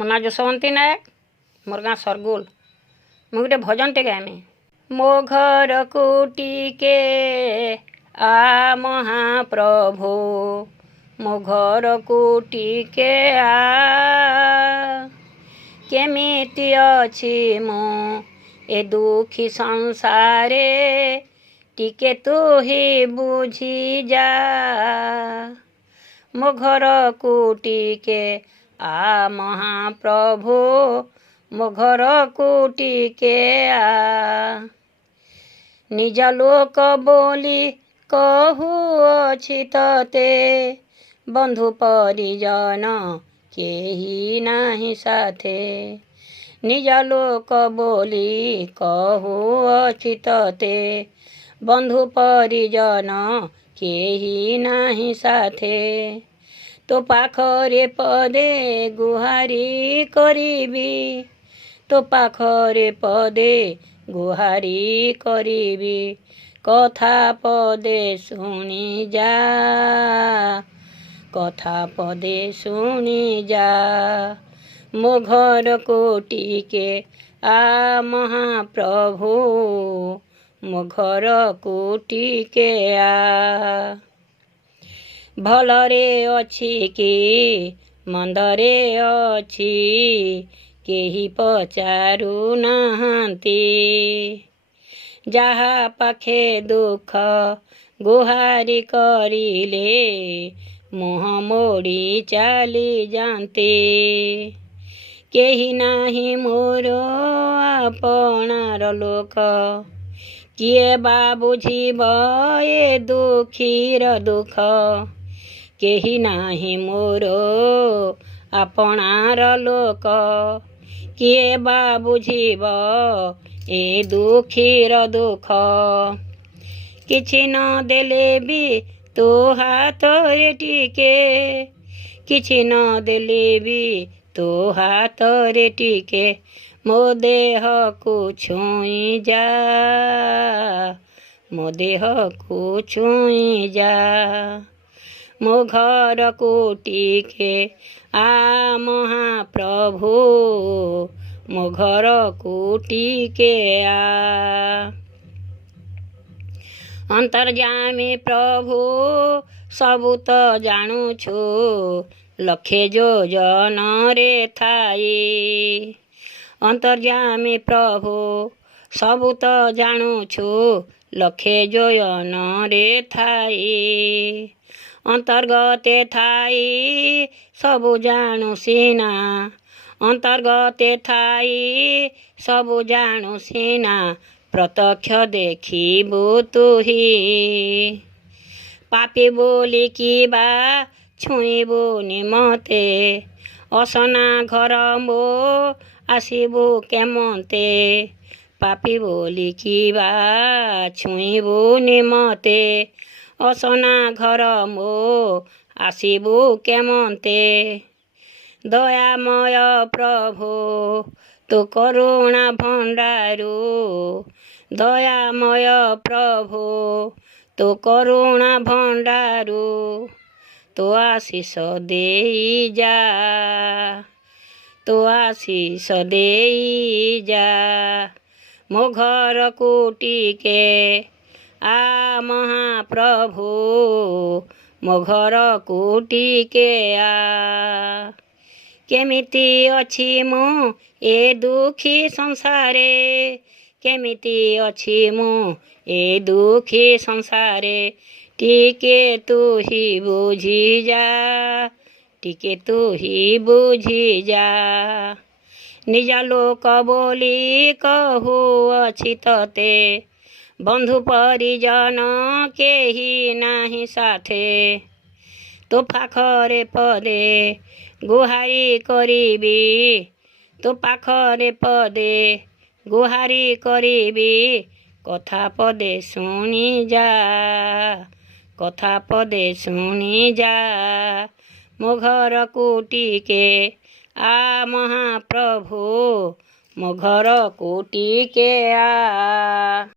ମୋ ନାଁ ଯଶୋବନ୍ତୀ ନାୟକ, ମୋର୍ ଗାଁ ସରଗୁଲ। ମୁଁ ଗୋଟେ ଭଜନଟେ ଗାଏମି। ମୋ ଘରକୁ ଟିକେ ଆ ମହାପ୍ରଭୁ, ମୋ ଘରକୁ ଟିକେ ଆ। କେମିତି ଅଛି ମୁଁ ଏ ଦୁଃଖୀ ସଂସାରେ, ଟିକେ ତୁ ହିଁ ବୁଝି ଯା। ମୋ ଘରକୁ ଟିକେ ଆ ମହାପ୍ରଭୁ, ମୋ ଘରକୁ ଟିକେ ଆ। ନିଜ ଲୋକ ବୋଲି କହୁଅଛି ତତେ, ବନ୍ଧୁ ପରିଜନ କେହି ନାହିଁ ସାଥେ। ନିଜ ଲୋକ ବୋଲି କହୁଅଛି ତତେ, ବନ୍ଧୁ ପରିଜନ କେହି ନାହିଁ ସାଥେ। ତୋ ପାଖରେ ପଦେ ଗୁହାରି କରିବି, ତୋ ପାଖରେ ପଦେ ଗୁହାରି କରିବି। କଥା ପଦେ ଶୁଣି ଯା, କଥା ପଦେ ଶୁଣି ଯା। ମୋ ଘରକୁ ଟିକେ ଆ ମହାପ୍ରଭୁ, ମୋ ଘରକୁ ଟିକେ ଆ। ଭଲରେ ଅଛି କି ମନ୍ଦରେ ଅଛି, କେହି ପଚାରୁ ନାହାନ୍ତି। ଯାହା ପାଖେ ଦୁଃଖ ଗୁହାରି କରିଲେ, ମୁହଁ ମୋଡ଼ି ଚାଲି ଯାଆନ୍ତି। କେହି ନାହିଁ ମୋର ଆପଣାର ଲୋକ, କିଏ ବା ବୁଝିବ ଏ ଦୁଃଖୀର ଦୁଃଖ। କେହି ନାହିଁ ମୋର ଆପଣାର ଲୋକ, କିଏ ବା ବୁଝିବ ଏ ଦୁଃଖୀର ଦୁଃଖ। କିଛି ନ ଦେଲେ ବି ତୋ ହାତରେ ଟିକେ, କିଛି ନ ଦେଲେ ବି ତୋ ହାତରେ ଟିକେ। ମୋ ଦେହକୁ ଛୁଇଁ ଯା, ମୋ ଦେହକୁ ଛୁଇଁ ଯା। ମୋ ଘରକୁ ଟିକେ ଆ ମହାପ୍ରଭୁ, ମୋ ଘରକୁ ଟିକେ ଆ। ଅନ୍ତର୍ଯାମୀ ପ୍ରଭୁ ସବୁ ତ ଜାଣୁଛୁ, ଲକ୍ଷେ ଯୋଜନରେ ଥାଇ। ଅନ୍ତର୍ଯାମୀ ପ୍ରଭୁ ସବୁ ତ ଜାଣୁଛୁ, ଲକ୍ଷେ ଯୋଜନରେ ଥାଇ। ଅନ୍ତର୍ଗତେ ଥାଇ ସବୁ ଜାଣୁ ସିନା, ଅନ୍ତର୍ଗତେ ଥାଇ ସବୁ ଜାଣୁ ସିନା। ପ୍ରତ୍ୟକ୍ଷ ଦେଖିବୁ ତୁହି, ପାପୀ ବୋଲିକି ବା ଛୁଇଁବୁନି ମତେ। ଅସନା ଘର ମୋ ଆସିବୁ କେମନ୍ତେ, ପାପୀ ବୋଲିକି ବା ଛୁଇଁବୁନି ମତେ। ଅସନା ଘର ମୋ ଆସିବୁ କେମନ୍ତେ। ଦୟାମୟ ପ୍ରଭୁ ତୋ କରୁଣା ଭଣ୍ଡାରୁ, ଦୟାମୟ ପ୍ରଭୁ ତୋ କରୁଣା ଭଣ୍ଡାରୁ। ତୋ ଆଶିଷ ଦେଇ ଯା, ତୋ ଆଶିଷ ଦେଇ ଯା। ମୋ ଘରକୁ ଟିକେ ଆ ମହାପ୍ରଭୁ, ମୋ ଘରକୁ ଟିକେ ଆ। କେମିତି ଅଛି ମୁଁ ଏ ଦୁଃଖୀ ସଂସାରେ, କେମିତି ଅଛି ମୁଁ ଏ ଦୁଃଖୀ ସଂସାରେ। ଟିକେ ତୁ ହିଁ ବୁଝି ଯା, ଟିକେ ତୁ ହିଁ ବୁଝି ଯା। ନିଜ ଲୋକ ବୋଲି କହୁଅଛି ତତେ, ବନ୍ଧୁ ପରିଜନ କେହି ନାହିଁ ସାଥେ। ତୋ ପାଖରେ ପଦେ ଗୁହାରି କରିବି, ତୋ ପାଖରେ ପଦେ ଗୁହାରି କରିବି। କଥା ପଦେ ଶୁଣି ଯା, କଥା ପଦେ ଶୁଣି ଯା। ମୋ ଘରକୁ ଟିକେ ଆ ମହାପ୍ରଭୁ, ମୋ ଘରକୁ ଟିକେ ଆ।